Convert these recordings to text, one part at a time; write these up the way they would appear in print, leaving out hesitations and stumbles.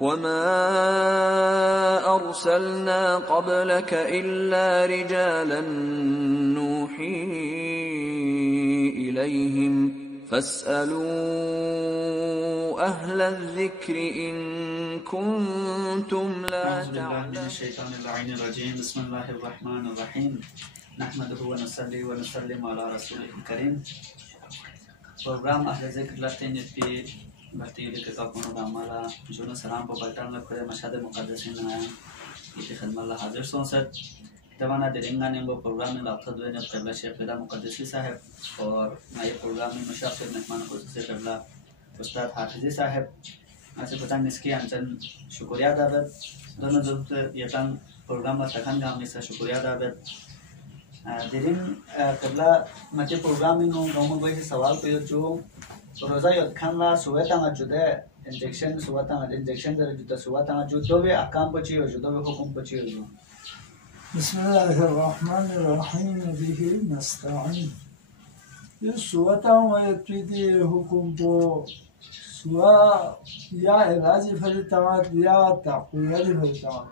وما أرسلنا قبلك إلا رجالا نوحي إليهم فاسألوا أهل الذكر إن كنتم لا تعلمون. الشيطان اللعين الرجيم. بسم الله الرحمن الرحيم. نحمده ونصلي ونسلم على رسوله الكريم. प्रोग्राम अहले ज़िक्र लफ्तें जितने भर्ती लिखे का कोनो बामाला जो न सलाम पर बल्टान में खुदे मशाद मुक़द्दसीन आया इसे खदमत ला हाजिर सोंसद तवाना दिलिंगा ने वो प्रोग्राम में लाफ्त दुए ने क़िबला शेख क़िदा मुक़द्दसी साहब और नए प्रोग्राम में मुशाफ़िर मेहमान खुसूसी क़िबला उस्ताद हाफिज़ी साहब ऐसे पता निस्की अंचन शुक्रिया दावत दोनों जो ये तंग प्रोग्राम में तकन गामी से शुक्रिया दावत दिलिंग क़िबला मचे प्रोग्राम में नो गाँव में सवाल पे जो रोज़ा युद्ध खाना सुबह तंग जुदे इंजेक्शन सुबह तंग इंजेक्शन दर जुदा सुबह तंग जुदो भी अकाम पची हो जुदो भी हुक्म पची हो जो बिस्मिल्लाहिर्रहमानिर्रहीम बिही नस्तईन ये सुबह तंग ये तुझे हुक्म को सुबह या इलाजी फरी तंग या ताक़ुयारी फरी तंग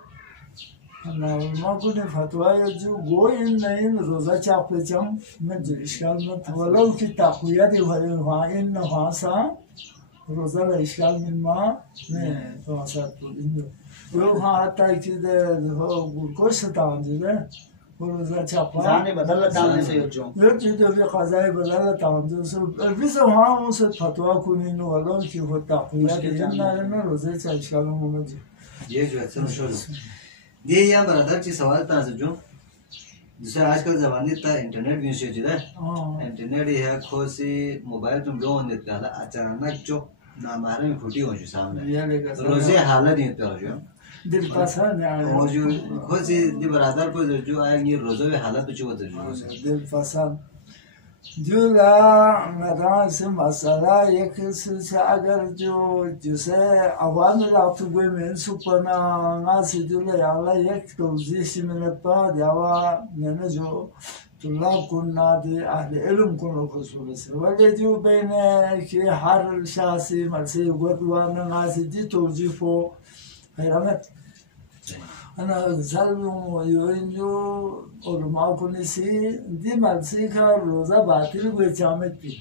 ना माकू ने फतवा जो गोइन नहीं रोज़ा चापे चम में जो इश्काल में थवलो की ताक़ुयारी फरी वहाँ इन वहाँ सा रोज़ा ला इश्काल में माँ में तो ऐसा तो इंदो वो वहाँ आता है कि दे हो कुछ ताऊं जिले वो रोज़ा चापा जाने बदल ताऊं से यो ये चीज़ भी क़ज़ाई बदल ताऊं जो सो अभी से वहाँ उसे फतवा कुनी नो वालों की हो ताक़ुयारी ना रोज़े चा इश्काल में मुझे ये जो है सुनो ये या बराबर ची सवाल था जो जैसे आजकल ज़माने ता इंटरनेट भी यूज़ होता है इंटरनेट ये है खोसी मोबाइल तुम लोग होने का ला अचानक जो नामारे में फुटी हो जो सामने रोज़े हालत नहीं होता जो दिल पसंद है वो जो खोसी दी बराबर को जो आएंगे रोज़े में हालत कुछ होता जो दिल पसंद जो ला मदान से मसाला एक से अगर जो जैसे आवाज़ लाते हुए में सुपना ना सिद्धूला याला एक तो जिस मिनट बाद यावा मैंने जो तुलाब कुन्ना दे आहले इल्म कुन्नो खुशबू से वाले जो बेने कि हर शासी मर्सी गुरुवार ना सिद्धि तो जीफो हैरामत أنا زالوا يوينجو علماء كنيسي دي مالسيكا روزا باطل وجامتي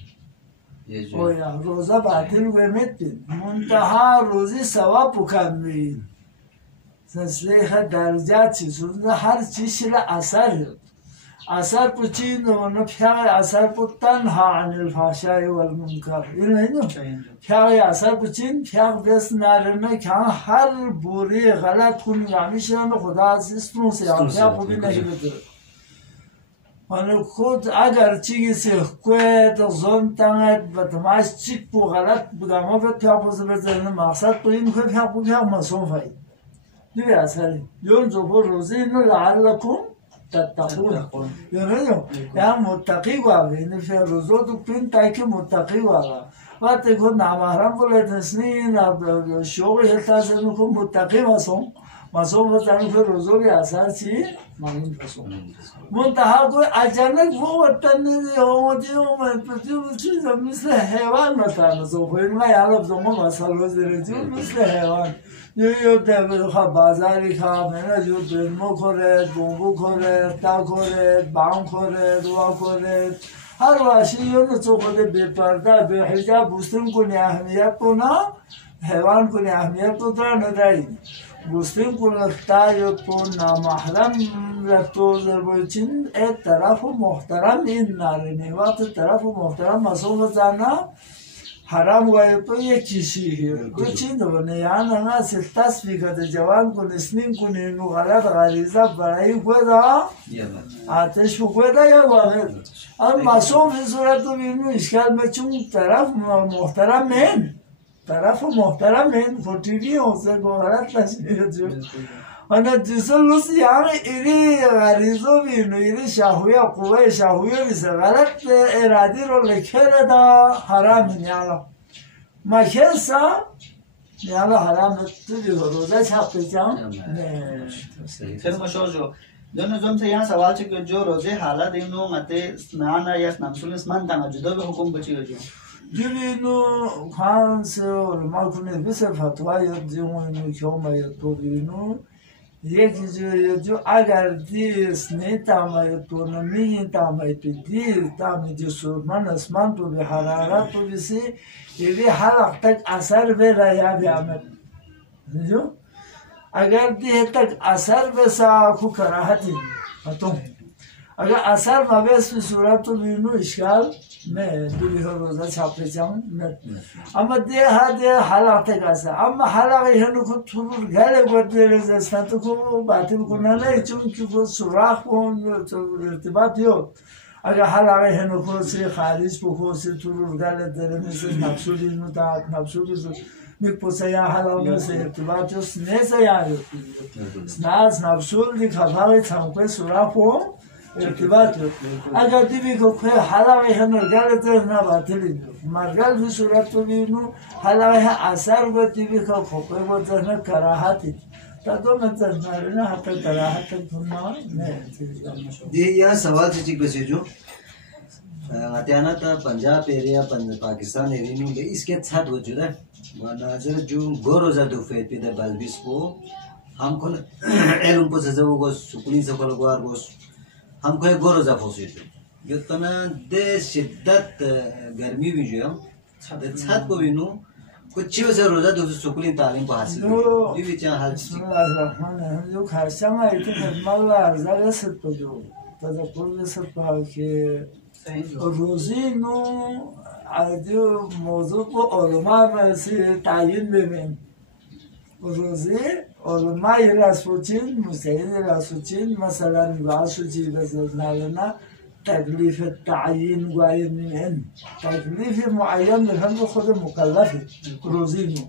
او يا روزا باطل ومتي منتهى روزي ثواب كامل تسليها درجات سوزا هر چیز لا اثر پچین و پیار اثر تنها عن الفحشاء والمنکر اینو پیار اثر پچین پیار بس نارنه که هر بوری غلط کنی همیشه خدا عزیزتون سے پیار خوبی نگیرده من خود اگر چیزی کوت زن تنت بدماش چیک بو غلط بودم و پیار بوده بزنه مقصد تو این که پیار مسون فاید دیگه اثری یون زبور روزی اینو لعلکم تتقون يريدوا يا متقي وابين في الرزود وبين تاكي متقي وابا وقت يكون نعمارم كل سنين الشغل يلتزم يكون متقي مصوم بتعمل في الرزود أساسي ما ينفصل منتهى كل أجانب هو التنين هو ديوم بتجيب شيء مثل حيوان مثلا زوفين ما يعرف زمان مسألة زريزيو مثل حيوان यो देवल खा बाजारी खा मैंने जो बेनमो खोले गोंगो खोले ता खोले बांग खोले दुआ खोले हर वाशी यो न चोखले बेपर्दा बेहिजाब मुस्लिम को ने अहमियत तो ना हैवान को ने अहमियत तो न दाई मुस्लिम को लगता यो तो ना महरम रतो जरूरचिन एक तरफ मोहतरम इन नारे ने वक्त तरफ मोहतरम मसूम जाना حرام وای تو یه چیزی تو چی دونه یعنی نه ستاس فیکت جوان کو نسنین کو نینو غلط غریزه برای کودا آتش کودا یا واحد اما معصوم في صورت تو بینو اشکال بچون طرف محترم من فوتیدی اوسه غلط نشید أنا جسلوس يعني إلي غريزو بينو إلي شهوية قوة شهوية بس غلط إرادي رو لكيرا دا حرام يعني ما كيسا يعني حرام تدي روزة شاقي جام फिर मशहूर जो दोनों जोन से यहाँ सवाल है जो रोजे हालत इन्हों मते स्नान या नमसुल स्मान तंग जुदो भी हुकुम बची हो जो Divino Council, Malcolm Visser Fatwaya, Dimu Choma, Tobino, Yeki, Agar this Netama, Tonomi, Tama, Pidi, Tami, Manas Manto, Harara, to be see, if we have Asar Vera Yaviamet. अगर देह तक असर वैसा आपको कराहती तो अगर असर मवेश की सूरत तो बिनु इश्काल में दूरी हो रोज़ा छापे जाऊं में अम्मा देह हालात कैसा अम्मा हालात ये नु खुद थोड़ा गले बदले जैसा तो को बातें को ना ले चुनकी को सुराख को तो इर्तिबात हो अगर हालात ये नु खुद से खारिज को से थोड़ा गले दरे में से नक्शुली नु ताक नक्शुली Mikposaya halano se irtibatos nesa yayo. Snas nafsul di khafawi thampe surapo irtibato. Agar dibi ko khe halawi hano galete na batili. Margal bi surato binu halawi ha asar go dibi ko khokwe go zana karahati. Tado mentas marina hatta karahati thumma ne. ये यहाँ सवाल से चिक बसे जो अत्याना था Punjab area Pakistan area में इसके साथ हो चुका है वरना जो गोरो जादू फेट पे बल्बिस को हमको एलुम पोसे जो वो सुकुनी से कल गुआर वो हमको एक गोरो जा फोसे जो तना दे शिद्दत गर्मी भी जो है साथ को भी नो कुछ चीज़ से रोज़ा दूसरे सुकुनी तालीम पास ये भी चाह हाल जो खासा में इतने मल्ला ज़्यादा से तो जो तज़कुर से पाके रोज़ी नो जो मौजू को उलमा में से तायीन में रोज़ी उलमा इलासुचीन मुसैद इलासुचीन मसलन वासुची बज़नालना तकलीफ तायीन गायन में तकलीफ मुअय्यन में हम खुद मुकल्लफ रोज़ी नो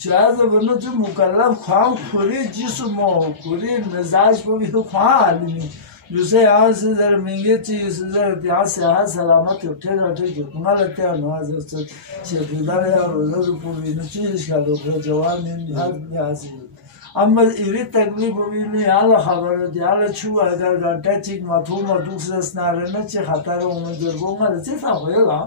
चाहे बनो जो मुकल्लफ खाम पूरी जिस्म पूरी मिजाज को भी तो खाम आदमी जैसे यहाँ से जरा महंगे चीज़ जरा यहाँ से यहाँ सलामत उठेगा ठीक है तुम्हारा लगता है नवाज़ से शेखिदार है और उधर ऊपर भी न चीज़ का लोग जवान नहीं हर यहाँ से अम्मा इरी तकलीफ भी नहीं आला खबर है यार छुआ अगर घंटा चिक माथू माथू से स्नारे न चे खतर उम्मीद करगो मर चे था होएगा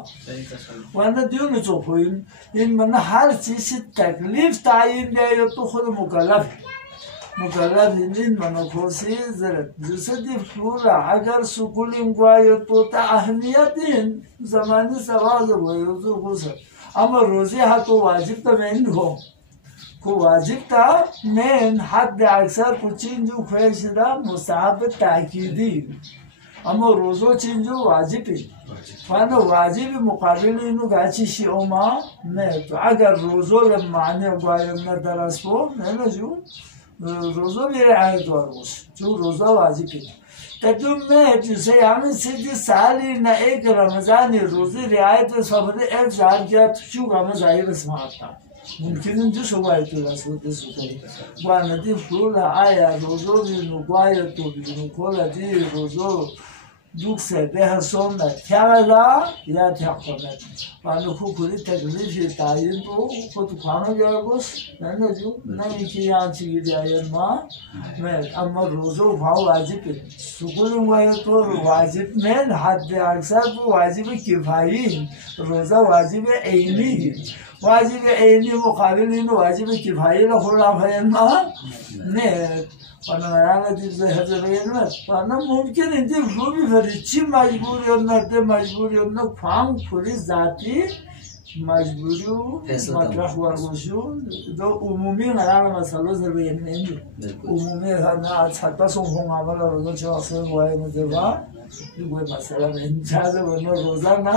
वरना दियो न चोखोइन इन मन हर चीज़ से तकलीफ तायीन दे तो खुद मुकल्लफ हिंदीन मनोखोसी ज़रत जिसदी फ्लोरा अगर सुकुलिंग वायो तो ता अहमियतीन ज़मानी सवाल वायो जो गुस्सा अमर रोज़े हा तो वाजिब ता मैन हो को वाजिब ता मैन हद अक्सर कुचिन जो ख्वाहिशदा मुसाहब ताकीदी अमर रोज़ो चिन जो वाजिब है फाना वाजिब मुकाबिल इनु गाची शिओमा मैं तो अगर रोज़ो लम्माने वायो न दरसो मैं न जो रोज़ा भी रियायत वारोस जो रोज़ा वाजिब है तदुम में जिसे यानी सिद्ध साली न एक रमज़ान रोज़े रियायत सफर एक जार क्या चु रमज़ान रस्माता मुमकिन जो सुबाई तो लासोते सुताई वानदी फूला आया रोज़ो भी नुक़ाया तो भी नुक़ोला दी रोज़ो दुख से बेहसों में त्यागला या त्यागना वालों को पूरी तकलीफ ये तायीन तो खुद खाना जाए बस नहीं जो नहीं किया चीज़ जाए माँ मैं अम्मा रोज़ो भाव वाजिब है सुकून वाले तो वाजिब में हद अक्सर तो वाजिब किफ़ाई रोज़ा वाजिब ऐनी वाजिब ऐनी मुकाबिल इन वाजिब किफ़ाई ला खुला है माँ ने वाना याना दिल हज़र येना वाना मुमकिन इंदि रूबी फरिची मजबूर योना ते मजबूर योना फांग फुली जाती मजबूरी मटरह वारगोशू दो उम्मी नारायण मसालों से भी नहीं उम्मी ना अच्छा तो होंगे वाला रोज़ चौसे वाये में देवा कोई मसाला नहीं जाते बनो रोज़ाना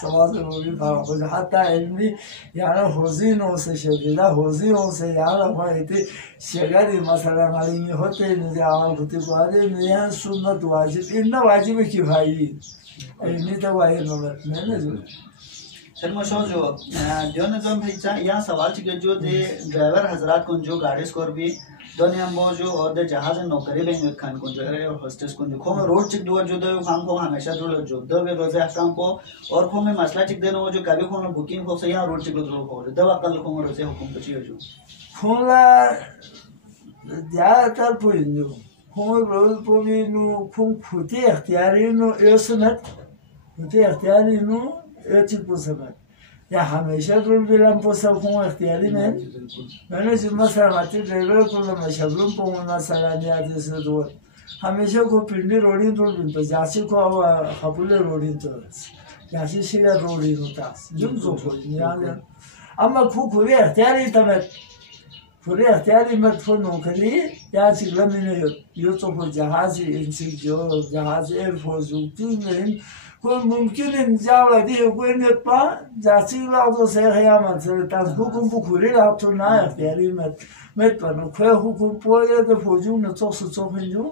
समाज में भी भाव हो जाता है इनमें याना होज़ीनों से शेगिला होज़ीनों से याना वाइटे शेगारी मसाला माली में होते नहीं जाओ कुत्ते बारे में यहाँ सुन्नत वाजिब इन्ना वाजिब की भाई इन्हीं तो वाये नमक नहीं जो शर्मशो जो न जो भाई यहाँ सवाल चिके जो दे ड्राइवर हजरात को जो गाड़ी स्कोर भी दुनिया में जो और दे जहाज नौकरी लेंगे खान को जो है और होस्टेस को जो खो में रोड चिक दुआ जो दे काम को हमेशा जो दो वे रोज़े हफ्ताम को और खो में मसला चिक देना वो जो कभी खो में बुकिंग हो से यहाँ रोड चिक दो खो दवा कल खो में रोज़े हुकुम पची हो जो खोला ज़्यादातर पुरिंजो खो में रोज़ पुरिंजो खो खुदे अख्तियारी नो ऐसनत खुदे अख्तियारी नो ऐसी पुसमत या हमेशा रूल बिलम पो सब को इख्तियारी में मैंने जो मसला आती ड्राइवर को लम शबलम पो मसला दिया जैसे दो हमेशा को पिंडी रोडी रूल बिन पे जासी को खपुले रोडी तो जासी सीधा रोडी होता जुम जो को याद अम्मा खुखुरी इख्तियारी तमत खुरी इख्तियारी मत फो नौकरी या चिल्ला में यो तो को जहाज इंसी जो जहाज एयरफोर्स उठती कोई मुमकिन इन जावला दी कोई नेपा जासी लादो से है मतलब तास हुकुम बुखुरी लातो ना इख्तियारी मत पर कोई हुकुम पोए तो फौजू न तो सो फिंजू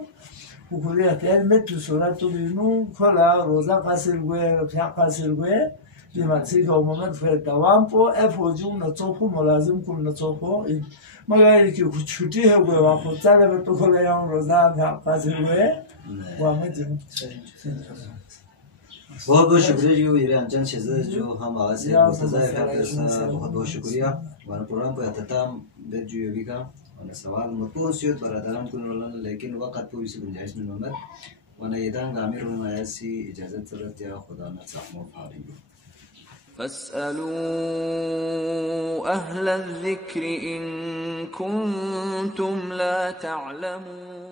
बुखुरी इख्तियारी मत तो सोला तो बिनु खोला रोजा कासिर गुए क्या कासिर गुए दिमाग को मोमेंट फिर दवाम पो ए फौजू न तो को मुलाजिम को न तो को मगर कि कुछ छुट्टी है वो वापस चले तो खोले या रोजा क्या कासिर गुए वो में बहुत बहुत शुक्रिया जी ये अंजन शेज़र जो हम आवाज़ से मुतज़ाहिर करते हैं बहुत बहुत शुक्रिया हमारे प्रोग्राम पर अत्यंत बेहद जो भी का और सवाल मपून सियत बरादरान कुन रोलन लेकिन वक़्त पूरी से गुंजाइश में नंबर वना यदान गामिर रोन आयासी इजाज़त सरत या खुदा न सामो फारी فاسألوا أهل الذكر إن كنتم لا تعلمون